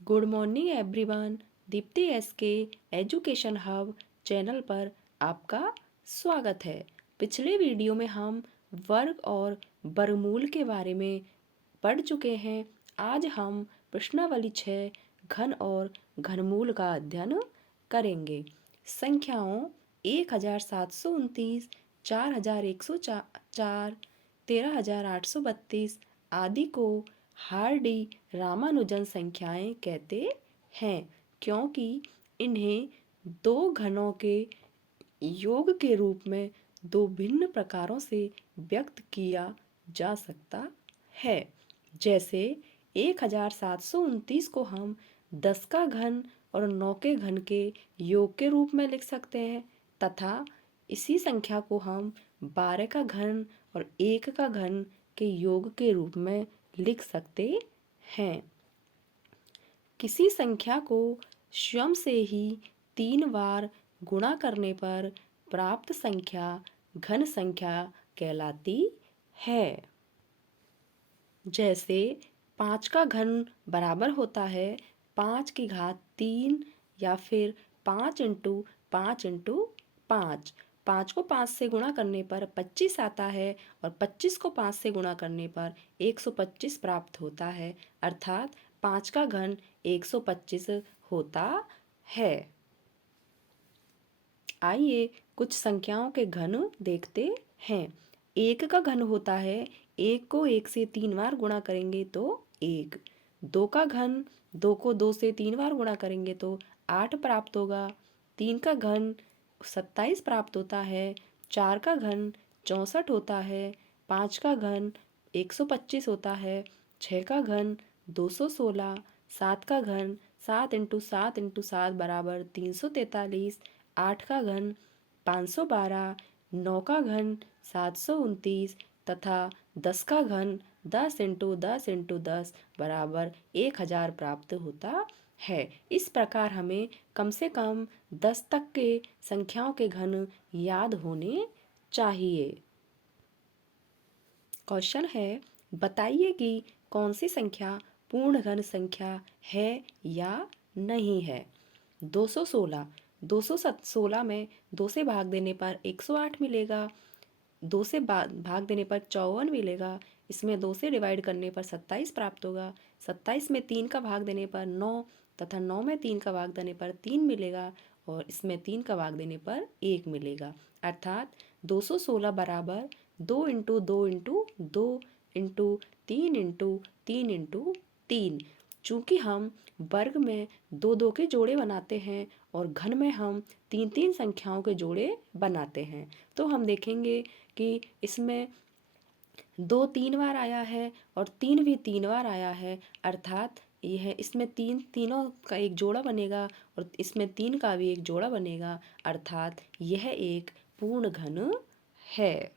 Good morning everyone. Deepti S के education hub channel पर आपका स्वागत है। पिछले वीडियो में हम वर्ग और वर्गमूल के बारे में पढ़ चुके हैं। आज हम प्रश्नावली 6 घन और घनमूल का अध्ययन करेंगे। संख्याओं 1729, 4104, 13832 आदि को हार्डी रामानुजन संख्याएं कहते हैं, क्योंकि इन्हें दो घनों के योग के रूप में दो भिन्न प्रकारों से व्यक्त किया जा सकता है। जैसे 1729 को हम 10 का घन और 9 के घन के योग के रूप में लिख सकते हैं, तथा इसी संख्या को हम 12 का घन और 1 का घन के योग के रूप में लिख सकते हैं। किसी संख्या को स्वयं से ही 3 बार गुणा करने पर प्राप्त संख्या घन संख्या कहलाती है। जैसे 5 का घन बराबर होता है 5 की घात 3 या फिर 5 इंटू 5 इंटू 5। 5 को 5 से गुणा करने पर 25 आता है और 25 को 5 से गुणा करने पर 125 प्राप्त होता है, अर्थात 5 का घन 125 होता है। आइए कुछ संख्याओं के घन देखते हैं। 1 का घन होता है 1 को 1 से 3 बार गुणा करेंगे तो 1। 2 का घन 2 को 2 से 3 बार गुणा करेंगे तो 8 प्राप्त होगा। 3 का घन 27 प्राप्त होता है। 4 का घन 64 होता है। 5 का घन 125 होता है। 6 का घन 216। 7 का घन 7 इंटू 7 इंटू 7 बराबर 343। 8 का घन 512। 9 का घन 729 तथा 10 का घन 10 इंटू 10 इंटू 10 बराबर 1000 प्राप्त होता है। इस प्रकार हमें कम से कम 10 तक के संख्याओं के घन याद होने चाहिए। क्वेश्चन है, बताइए कि कौन सी संख्या पूर्ण घन संख्या है या नहीं है। 216। 216 में 2 से भाग देने पर 108 मिलेगा। 2 से भाग देने पर 54 मिलेगा। इसमें 2 से डिवाइड करने पर 27 प्राप्त होगा। 27 में 3 का भाग देने पर 9 तथा 9 में 3 का भाग देने पर 3 मिलेगा और इसमें 3 का भाग देने पर 1 मिलेगा, अर्थात 216 बराबर 2 into 2 into 2 into 3 into 3 into 3। चूँकि हम वर्ग में 2 के जोड़े बनाते हैं और घन में हम 3 संख्याओं के जोड़े बनाते हैं, तो हम देखेंगे कि इसमें 2 3 बार आया है और 3 भी 3 बार आया है, अर्थात यह इसमें तीनों का एक जोड़ा बनेगा और इसमें 3 का भी एक जोड़ा बनेगा, अर्थात यह एक पूर्ण घन है।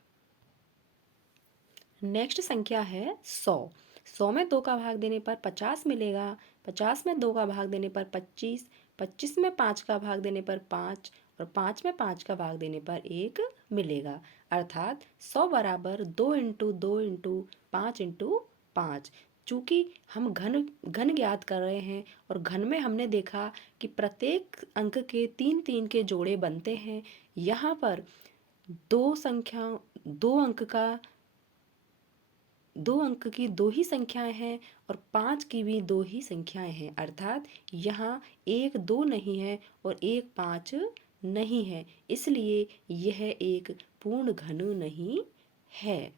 नेक्स्ट संख्या है 100। 100 में 2 का भाग देने पर 50 मिलेगा। 50 में 2 का भाग देने पर 25। 25 में 5 का भाग देने पर 5 और 5 में 5 का भाग देने पर 1 मिलेगा, अर्थात 100 बराबर 2 इंटू 2 इंटू 5 इंटू 5। चूँकि हम घन घन ज्ञात कर रहे हैं और घन में हमने देखा कि प्रत्येक अंक के 3 के जोड़े बनते हैं। यहाँ पर दो अंक की 2 ही संख्याएं हैं और 5 की भी 2 ही संख्याएं हैं, अर्थात यहाँ 1 2 नहीं है और 1 5 नहीं है, इसलिए यह एक पूर्ण घन नहीं है।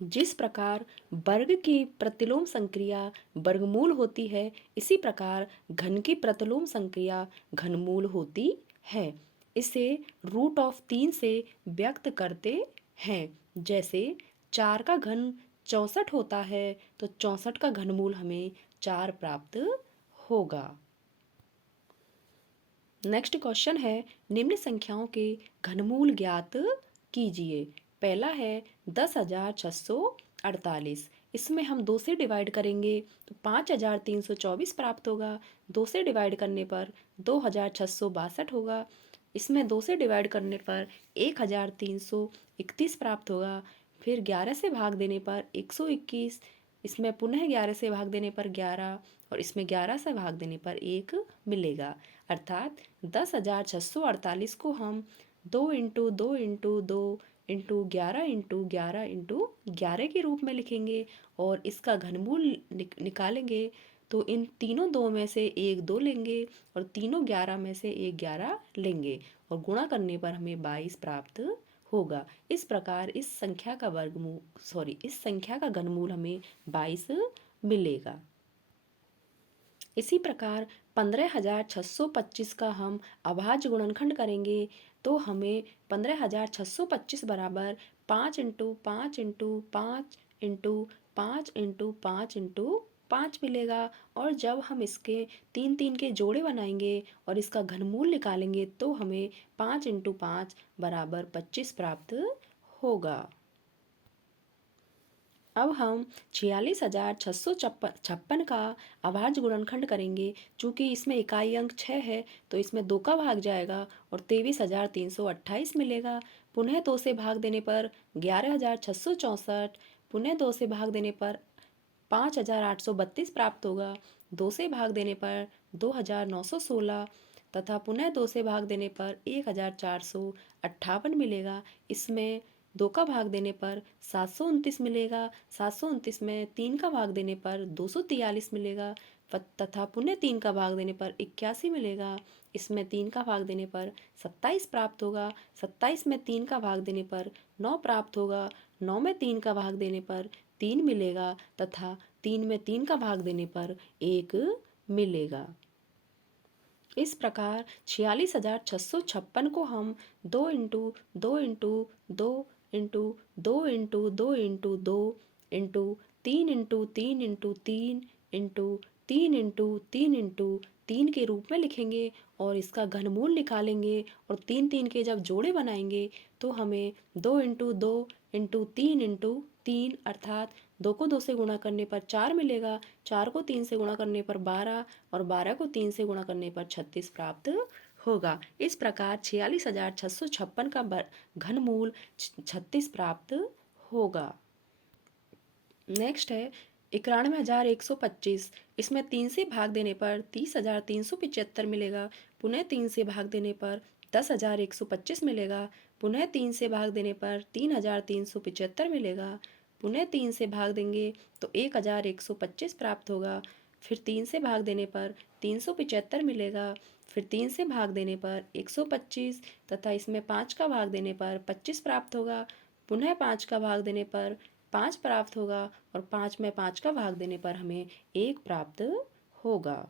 जिस प्रकार वर्ग की प्रतिलोम संक्रिया वर्गमूल होती है, इसी प्रकार घन की प्रतिलोम संक्रिया घनमूल होती है। इसे √3 से व्यक्त करते हैं। जैसे 4 का घन 64 होता है तो 64 का घनमूल हमें 4 प्राप्त होगा। नेक्स्ट क्वेश्चन है, निम्न संख्याओं के घनमूल ज्ञात कीजिए। पहला है 10,648। इसमें हम 2 से डिवाइड करेंगे तो 5,324 प्राप्त होगा। 2 से डिवाइड करने पर 2,662 होगा। इसमें 2 से डिवाइड करने पर 1,331 प्राप्त होगा। फिर 11 से भाग देने पर 121। इसमें पुनः 11 से भाग देने पर 11 और इसमें 11 से भाग देने पर 1 मिलेगा। अर्थात 10,648 को हम 2 into 2 into 2 into 11 into 11 into 11 के रूप में लिखेंगे और इसका घनमूल निकालेंगे तो इन तीनों दो में से एक 2 लेंगे और तीनों 11 में से एक 11 लेंगे और गुणा करने पर हमें 22 प्राप्त होगा। इस प्रकार इस संख्या का इस संख्या का घनमूल हमें 22 मिलेगा। इसी प्रकार 15,625 का हम अभाज्य गुणनखंड करेंगे तो हमें 15,625 बराबर 5 into 5 into 5 into 5 into 5 into 5 मिलेगा। और जब हम इसके 3 के जोड़े बनाएंगे और इसका घनमूल निकालेंगे तो हमें 5 इंटू 5 बराबर 25 प्राप्त होगा। अब हम 46,656 का अभाज्य गुणनखंड करेंगे। चूँकि इसमें इकाई अंक 6 है तो इसमें 2 का भाग जाएगा और 23,328 मिलेगा। पुनः 2 से भाग देने पर 11,664, पुनः 2 से भाग देने पर 5,832 प्राप्त होगा। 2 से भाग देने पर 2,916 तथा पुनः 2 से भाग देने पर 1,458 मिलेगा। इसमें 2 का भाग देने पर 729 मिलेगा। 729 में 3 का भाग देने पर 243 मिलेगा तथा पुनः 3 का भाग देने पर 81 मिलेगा। इसमें 3 का भाग देने पर 27 प्राप्त होगा। 27 में 3 का भाग देने पर 9 प्राप्त होगा। 9 में 3 का भाग देने पर 3 मिलेगा तथा 3 में 3 का भाग देने पर 1 मिलेगा। इस प्रकार 46,656 को हम 2 into 2 into 2 into 2 into 2 into 2 into 3 into 3 into 3 into 3 into 3 into 3 के रूप में लिखेंगे और इसका घनमूल निकालेंगे और 3 के जब जोड़े बनाएंगे तो हमें 2 इंटू 2 इंटू 3 इंटू 3 अर्थात 2 को 2 से गुणा करने पर 4 मिलेगा। 4 को 3 से गुणा करने पर 12 और 12 को 3 से गुणा करने पर 36 प्राप्त होगा। इस प्रकार 46,656 का घनमूल 36 प्राप्त होगा। नेक्स्ट है 91,125। इसमें 3 से भाग देने पर 30,375 मिलेगा। पुनः 3 से भाग देने पर 10,125 मिलेगा। पुनः 3 से भाग देने पर 3,375 मिलेगा। पुनः 3 से भाग देंगे तो 1,125 प्राप्त होगा। फिर 3 से भाग देने पर 375 मिलेगा। फिर 3 से भाग देने पर 125 तथा इसमें 5 का भाग देने पर 25 प्राप्त होगा। पुनः 5 का भाग देने पर 5 प्राप्त होगा और 5 में 5 का भाग देने पर हमें 1 प्राप्त होगा।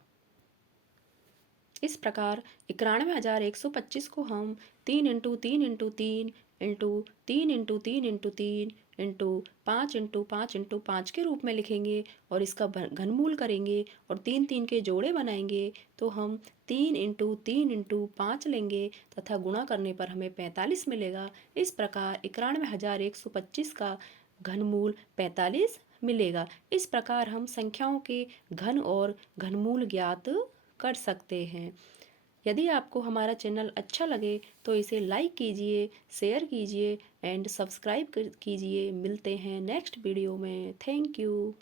इस प्रकार 91,125 को हम 3 into 3 into 3 into 3 into 3 into 3 into 5 into 5 into 5 के रूप में लिखेंगे और इसका घनमूल करेंगे और 3 के जोड़े बनाएंगे तो हम 3 इंटू 5 लेंगे तथा गुणा करने पर हमें 45 मिलेगा। इस प्रकार 91,125 का घनमूल 45 मिलेगा। इस प्रकार हम संख्याओं के घन और घनमूल ज्ञात कर सकते हैं। यदि आपको हमारा चैनल अच्छा लगे तो इसे लाइक कीजिए, शेयर कीजिए एंड सब्सक्राइब कीजिए। मिलते हैं नेक्स्ट वीडियो में। Thank you.